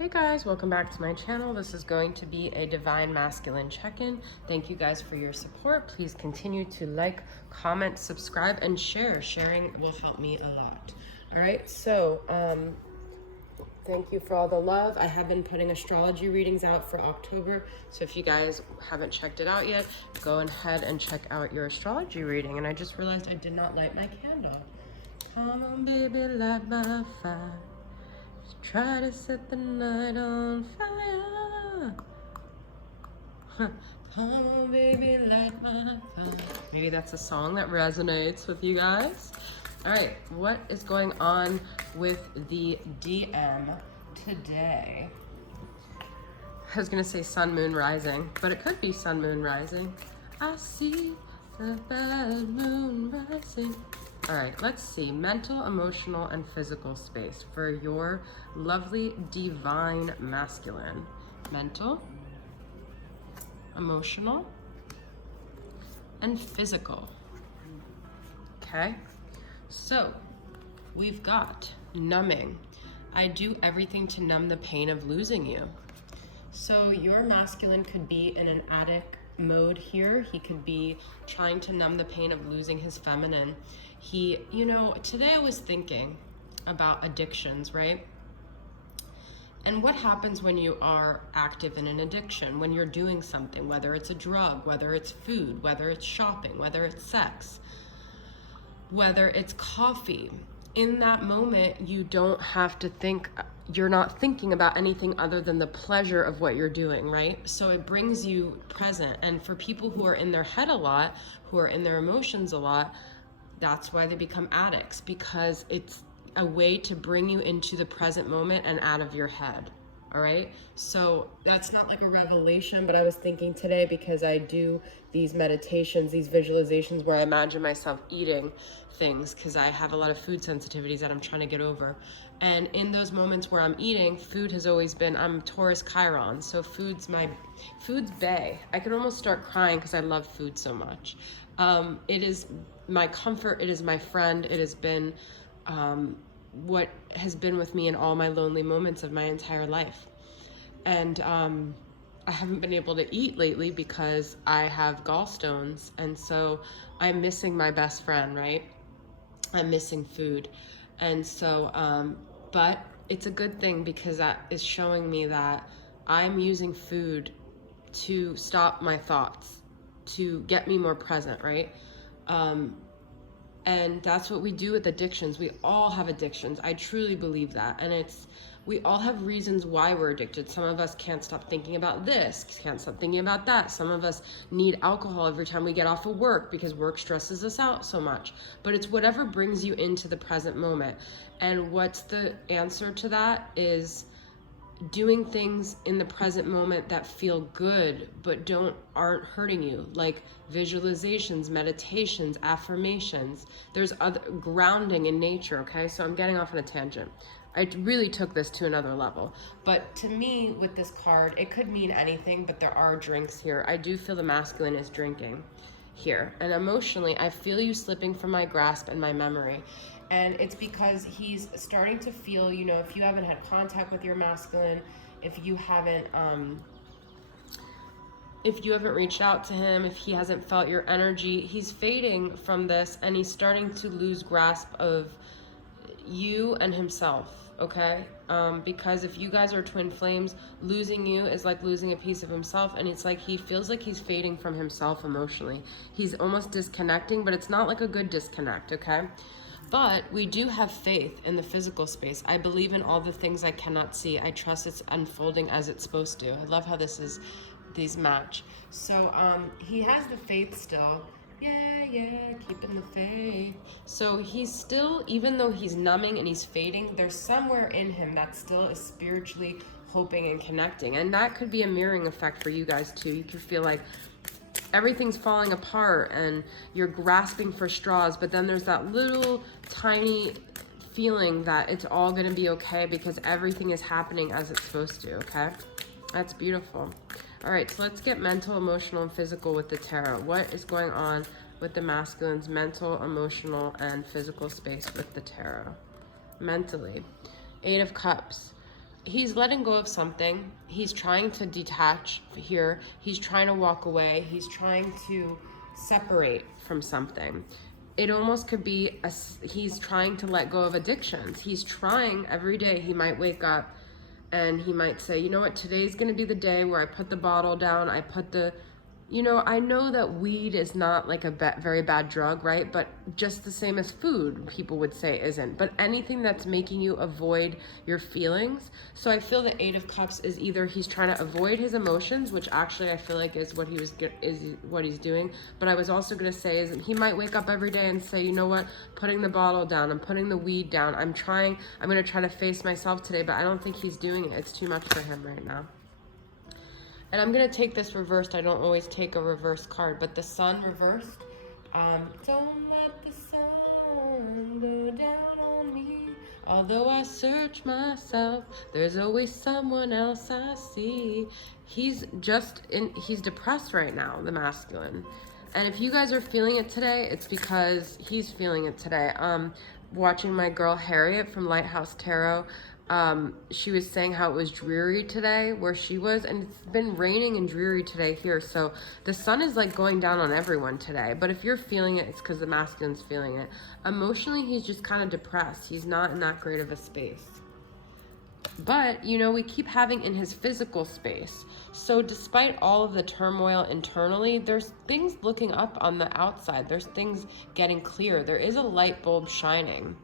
Hey guys, welcome back to my channel. This is going to be a Divine Masculine check-in. Thank you guys for your support. Please continue to like, comment, subscribe, and share. Sharing will help me a lot. All right, so thank you for all the love. I have been putting astrology readings out for October, so if you guys haven't checked it out yet, go ahead and check out your astrology reading. And I just realized I did not light my candle. Come on, baby, light my fire. Try to set the night on fire. Come on, baby, light my fire. Maybe that's a song that resonates with you guys. All right, what is going on with the DM today? I was gonna say sun, moon, rising, but it could be sun, moon, rising. I see the bad moon rising. All right, let's see. Mental, emotional, and physical space for your lovely divine masculine. Mental, emotional, and physical. Okay, so we've got numbing. I do everything to numb the pain of losing you. So your masculine could be in an addict mode here. He could be trying to numb the pain of losing his feminine. Today I was thinking about addictions, right? And what happens when you are active in an addiction, when you're doing something, whether it's a drug, whether it's food, whether it's shopping, whether it's sex, whether it's coffee. In that moment, you don't have to think, you're not thinking about anything other than the pleasure of what you're doing, right? So it brings you present. And for people who are in their head a lot, who are in their emotions a lot, that's why they become addicts, because it's a way to bring you into the present moment and out of your head. All right, so that's not like a revelation, but I was thinking today, because I do these meditations, these visualizations where I imagine myself eating things, because I have a lot of food sensitivities that I'm trying to get over. And in those moments where I'm eating, food has always been, I'm Taurus Chiron, so food's bae. I could almost start crying because I love food so much. It is my comfort, it is my friend, it has been what has been with me in all my lonely moments of my entire life. And I haven't been able to eat lately because I have gallstones, and so I'm missing my best friend, right? I'm missing food. And so but it's a good thing, because that is showing me that I'm using food to stop my thoughts, to get me more present, right? And that's what we do with addictions. We all have addictions. I truly believe that. And we all have reasons why we're addicted. Some of us can't stop thinking about this, can't stop thinking about that. Some of us need alcohol every time we get off of work because work stresses us out so much. But it's whatever brings you into the present moment. And what's the answer to that is doing things in the present moment that feel good but aren't hurting you, like visualizations, meditations, affirmations. There's other grounding in nature. Okay, so I'm getting off on a tangent. I really took this to another level, but to me, with this card, it could mean anything, but there are drinks here. I do feel the masculine is drinking here. And emotionally, I feel you slipping from my grasp and my memory. And it's because he's starting to feel, if you haven't had contact with your masculine, if you haven't reached out to him, if he hasn't felt your energy, he's fading from this, and he's starting to lose grasp of you and himself, okay? Because if you guys are twin flames, losing you is like losing a piece of himself, and it's like he feels like he's fading from himself emotionally. He's almost disconnecting, but it's not like a good disconnect, okay? But we do have faith in the physical space. I believe in all the things I cannot see. I trust it's unfolding as it's supposed to. I love how these match. So he has the faith still. Yeah, keeping the faith. So he's still, even though he's numbing and he's fading, there's somewhere in him that still is spiritually hoping and connecting. And that could be a mirroring effect for you guys too. You could feel like everything's falling apart and you're grasping for straws, but then there's that little tiny feeling that it's all going to be okay because everything is happening as it's supposed to. Okay, that's beautiful. All right, so let's get mental, emotional, and physical with the tarot. What is going on with the masculine's mental, emotional, and physical space with the tarot? Mentally, 8 of Cups. he's letting go of something. He's trying to detach here. He's trying to walk away. He's trying to separate from something. It almost could be he's trying to let go of addictions. He's trying every day. He might wake up and he might say, you know what, today's going to be the day where I put the bottle down. I put the, you know, I know that weed is not like a very bad drug, right? But just the same as food, people would say isn't. But anything that's making you avoid your feelings. So I feel the Eight of Cups is either he's trying to avoid his emotions, which actually I feel like is what he's doing. But I was also going to say is he might wake up every day and say, you know what, putting the bottle down, I'm putting the weed down. I'm going to try to face myself today, but I don't think he's doing it. It's too much for him right now. And I'm going to take this reversed. I don't always take a reverse card, but the sun reversed. Don't let the sun go down on me. Although I search myself, there's always someone else I see. He's depressed right now, the masculine. And if you guys are feeling it today, it's because he's feeling it today. Watching my girl Harriet from Lighthouse Tarot, she was saying how it was dreary today where she was, and it's been raining and dreary today here. So the sun is like going down on everyone today. But if you're feeling it, it's because the masculine's feeling it. Emotionally, he's just kind of depressed. He's not in that great of a space. But, you know, we keep having in his physical space. So despite all of the turmoil internally, there's things looking up on the outside. There's things getting clear. There is a light bulb shining,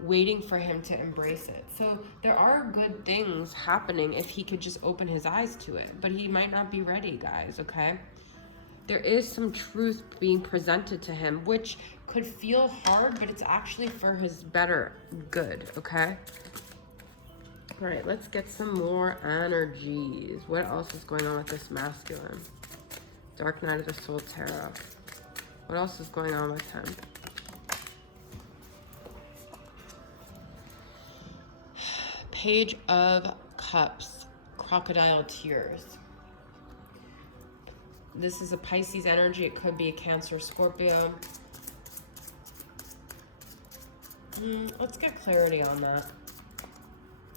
waiting for him to embrace it. So there are good things happening if he could just open his eyes to it. But he might not be ready, guys, okay? There is some truth being presented to him, which could feel hard, but it's actually for his better good, okay? All right, let's get some more energies. What else is going on with this masculine? Dark Night of the Soul Tarot. What else is going on with him? Page of Cups. Crocodile tears. This is a Pisces energy. It could be a Cancer, Scorpio. Let's get clarity on that.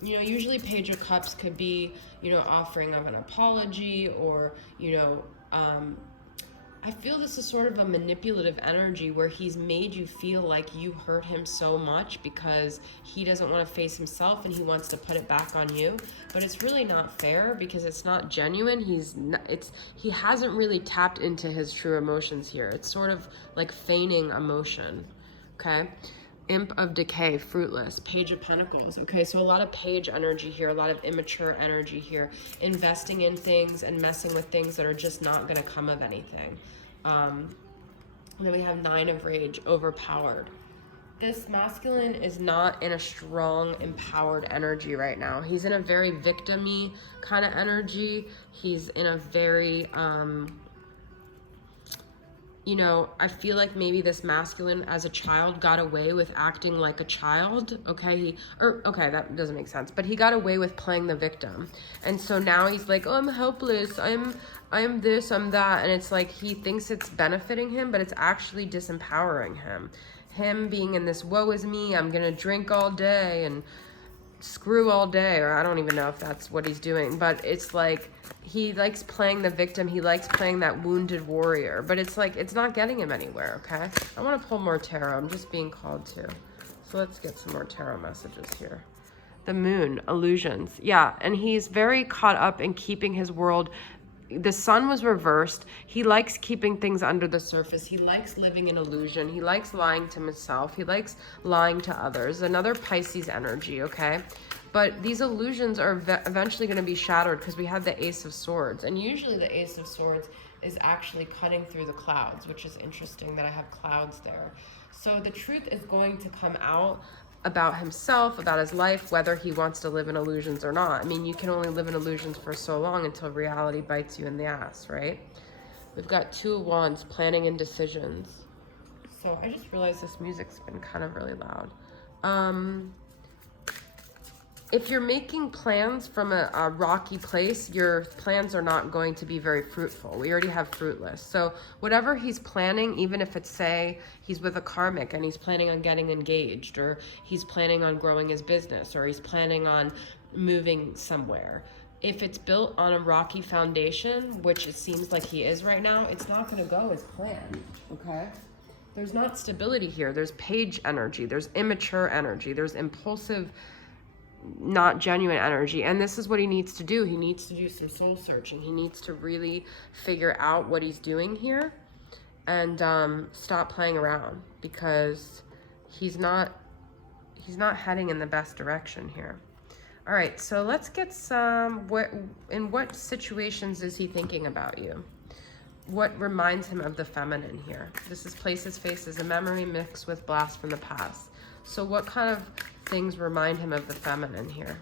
You know, usually Page of Cups could be, you know, offering of an apology or, you know, I feel this is sort of a manipulative energy where he's made you feel like you hurt him so much because he doesn't want to face himself and he wants to put it back on you. But it's really not fair because it's not genuine. He hasn't really tapped into his true emotions here. It's sort of like feigning emotion, okay? Imp of Decay, fruitless. Page of Pentacles. Okay, so a lot of page energy here, a lot of immature energy here, investing in things and messing with things that are just not going to come of anything. Then we have Nine of Rage, overpowered. This masculine is not in a strong, empowered energy right now. He's in a very victim-y kind of energy. He's in a very... you know, I feel like maybe this masculine as a child got away with acting like a child, okay? Okay, that doesn't make sense, but he got away with playing the victim. And so now he's like, oh, I'm helpless, I'm this, I'm that, and it's like he thinks it's benefiting him, but it's actually disempowering him. Him being in this woe is me, I'm gonna drink all day and screw all day, or I don't even know if that's what he's doing, but it's like he likes playing the victim. He likes playing that wounded warrior, but it's like it's not getting him anywhere, okay? I want to pull more tarot. I'm just being called to. So let's get some more tarot messages here. The Moon, illusions. Yeah, and he's very caught up in keeping his world. The sun was reversed. He likes keeping things under the surface. He likes living in illusion. He likes lying to himself. He likes lying to others. Another Pisces energy, okay? But these illusions are eventually going to be shattered because we have the Ace of Swords. And usually the Ace of Swords is actually cutting through the clouds, which is interesting that I have clouds there. So the truth is going to come out about himself, about his life, whether he wants to live in illusions or not. I mean, you can only live in illusions for so long until reality bites you in the ass, right? We've got Two of Wands, planning and decisions. So I just realized this music's been kind of really loud. If you're making plans from a rocky place, your plans are not going to be very fruitful. We already have fruitless. So whatever he's planning, even if it's, say, he's with a karmic and he's planning on getting engaged, or he's planning on growing his business, or he's planning on moving somewhere. If it's built on a rocky foundation, which it seems like he is right now, it's not going to go as planned, okay? There's not stability here. There's page energy. There's immature energy. There's impulsive, not genuine energy. And this is what he needs to do. He needs to do some soul searching. He needs to really figure out what he's doing here and stop playing around, because he's not heading in the best direction here. All right, so let's get some, in what situations is he thinking about you? What reminds him of the feminine here? This is places, faces, a memory mixed with blast from the past. So what kind of things remind him of the feminine here?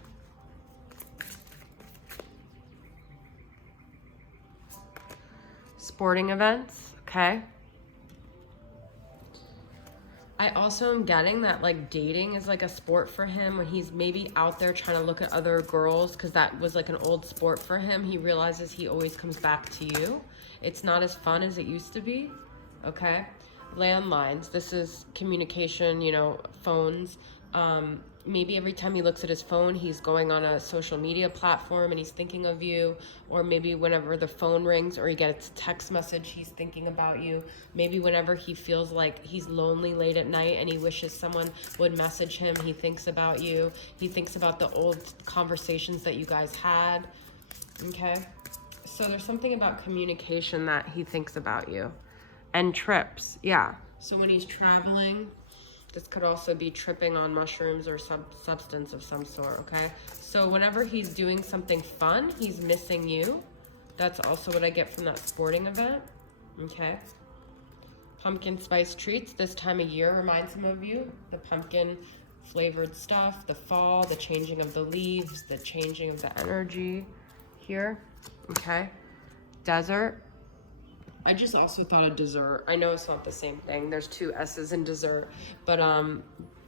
Sporting events, okay. I also am getting that like dating is like a sport for him when he's maybe out there trying to look at other girls, because that was like an old sport for him. He realizes he always comes back to you. It's not as fun as it used to be, okay? Landlines, this is communication, you know, phones. Maybe every time he looks at his phone, he's going on a social media platform and he's thinking of you. Or maybe whenever the phone rings or he gets a text message, he's thinking about you. Maybe whenever he feels like he's lonely late at night and he wishes someone would message him, he thinks about you. He thinks about the old conversations that you guys had, okay? So there's something about communication that he thinks about you. And trips, yeah. So when he's traveling, this could also be tripping on mushrooms or substance of some sort, okay? So whenever he's doing something fun, he's missing you. That's also what I get from that sporting event, okay? Pumpkin spice treats this time of year reminds him of you. The pumpkin flavored stuff, the fall, the changing of the leaves, the changing of the energy here, okay? Desert. I just also thought of dessert. I know it's not the same thing. There's two S's in dessert, but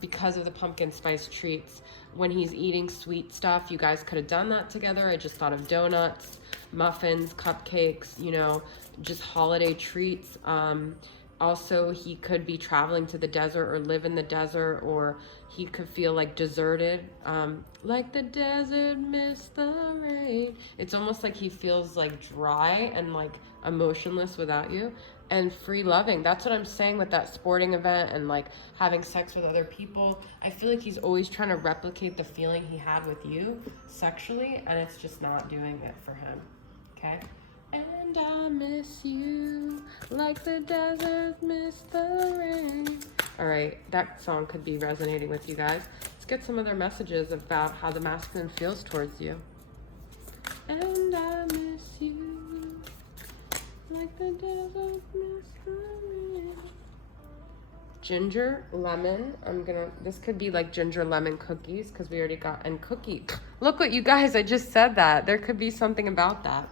because of the pumpkin spice treats, when he's eating sweet stuff, you guys could have done that together. I just thought of donuts, muffins, cupcakes, you know, just holiday treats. Also, he could be traveling to the desert or live in the desert, or he could feel like deserted, like the desert missed the rain. It's almost like he feels like dry and like emotionless without you. And free loving, that's what I'm saying with that sporting event and like having sex with other people. I feel like he's always trying to replicate the feeling he had with you sexually, and it's just not doing it for him, okay? And I miss you like the desert missed the rain. All right, that song could be resonating with you guys. Let's get some other messages about how the masculine feels towards you. And I miss you like the desert missed the rain. Ginger, lemon. This could be like ginger lemon cookies, because we already got, and cookie. Look what you guys, I just said that. There could be something about that.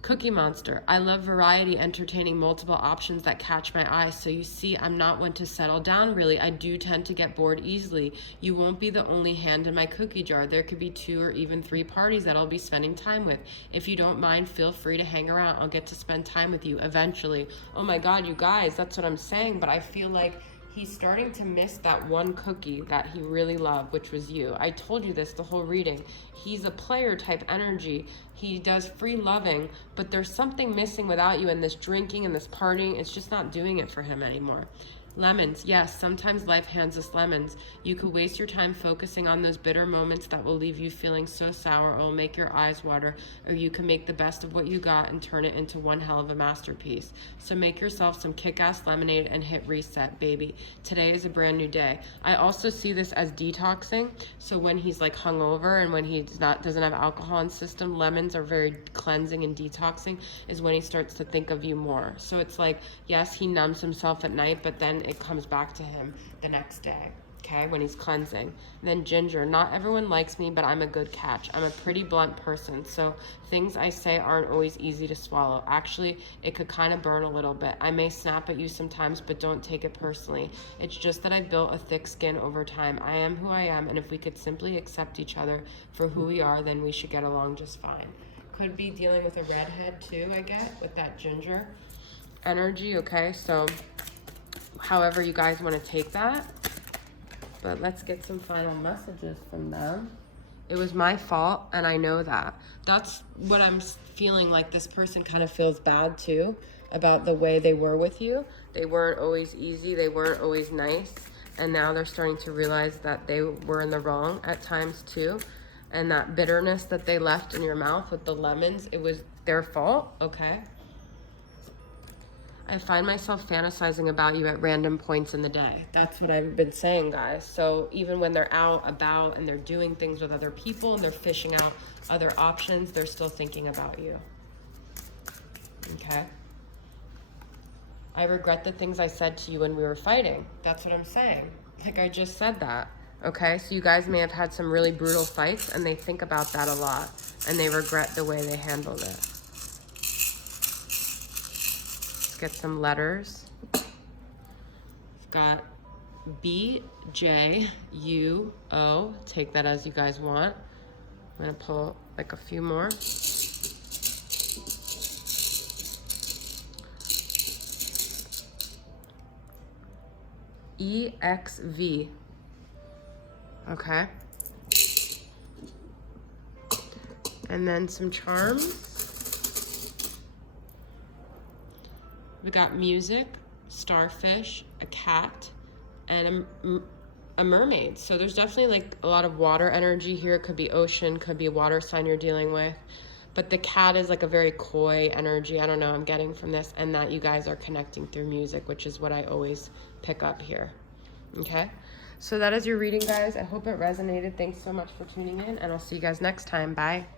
Cookie Monster. I love variety, entertaining multiple options that catch my eye. So you see, I'm not one to settle down, really. I do tend to get bored easily. You won't be the only hand in my cookie jar. There could be 2 or even 3 parties that I'll be spending time with. If you don't mind, feel free to hang around. I'll get to spend time with you eventually. Oh my God, you guys, that's what I'm saying. But I feel like he's starting to miss that one cookie that he really loved, which was you. I told you this the whole reading. He's a player type energy. He does free loving, but there's something missing without you, and this drinking and this partying, it's just not doing it for him anymore. Lemons, yes, sometimes life hands us lemons. You could waste your time focusing on those bitter moments that will leave you feeling so sour or will make your eyes water, or you can make the best of what you got and turn it into one hell of a masterpiece. So make yourself some kick-ass lemonade and hit reset, baby. Today is a brand new day. I also see this as detoxing. So when he's like hungover and when he doesn't have alcohol in system, lemons are very cleansing and detoxing, is when he starts to think of you more. So it's like, yes, he numbs himself at night, but then it comes back to him the next day, okay, when he's cleansing. And then ginger. Not everyone likes me, but I'm a good catch. I'm a pretty blunt person, so things I say aren't always easy to swallow. Actually, it could kind of burn a little bit. I may snap at you sometimes, but don't take it personally. It's just that I've built a thick skin over time. I am who I am, and if we could simply accept each other for who we are, then we should get along just fine. Could be dealing with a redhead too, I get, with that ginger energy, okay? So however you guys want to take that, but let's get some final messages from them. It was my fault, and I know that. That's what I'm feeling like this person kind of feels bad too about the way they were with you. They weren't always easy, they weren't always nice, and now they're starting to realize that they were in the wrong at times too. And that bitterness that they left in your mouth with the lemons, it was their fault, okay? I find myself fantasizing about you at random points in the day. That's what I've been saying, guys. So even when they're out about and they're doing things with other people and they're fishing out other options, they're still thinking about you. Okay? I regret the things I said to you when we were fighting. That's what I'm saying. Like I just said that. Okay? So you guys may have had some really brutal fights and they think about that a lot and they regret the way they handled it. Get some letters. I've got B, J, U, O. Take that as you guys want. I'm gonna pull like a few more. E, X, V. Okay. And then some charms. We got music, starfish, a cat, and a mermaid. So there's definitely like a lot of water energy here. It could be ocean, could be a water sign you're dealing with. But the cat is like a very coy energy. I don't know, I'm getting from this. And that you guys are connecting through music, which is what I always pick up here. Okay? So that is your reading, guys. I hope it resonated. Thanks so much for tuning in, and I'll see you guys next time. Bye.